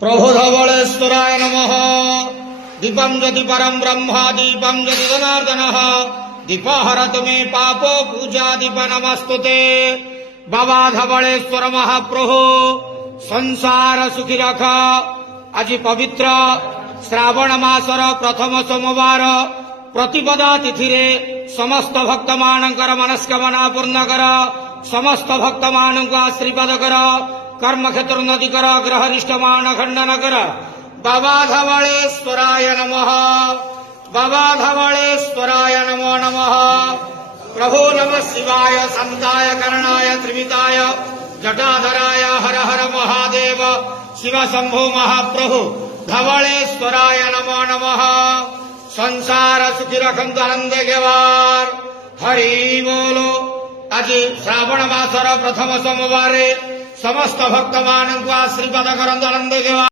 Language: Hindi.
प्रभु धवलेश्वराय नमः। दीपं ज्योति परम ब्रह्म दीपं ज्योति जनार्दन दीपहरतु मे पापो पूजा दीप नमस्तुते। बाबा धवलेश्वर महाप्रभु संसार सुखी रख। आज पवित्र श्रावण मासर प्रथम सोमवार प्रतिपदा तिथि समस्त भक्त मानकर मनस्कामना पूर्ण कर। समस्त भक्त मान आशीर्वाद कर। कर्म क्षेत्र उन्नति कर। ग्रहनिष्ठ मान खंडन कर। बाबा धवलेश्वराय नमः। बाबा धवलेश्वराय नमो नमः। प्रभु नमः शिवाय शांताय करणाय त्रिविताय जटाधराय हर हर महादेव शिव शंभो महाप्रभु धवलेश्वराय नमो नमः। संसार सुखी रखंतु आनंद गेवार हरि बोलो। आज श्रावण मासर प्रथम सोमवार समस्त भक्त मान आशीर्वाद करंतु आनंद गेवार।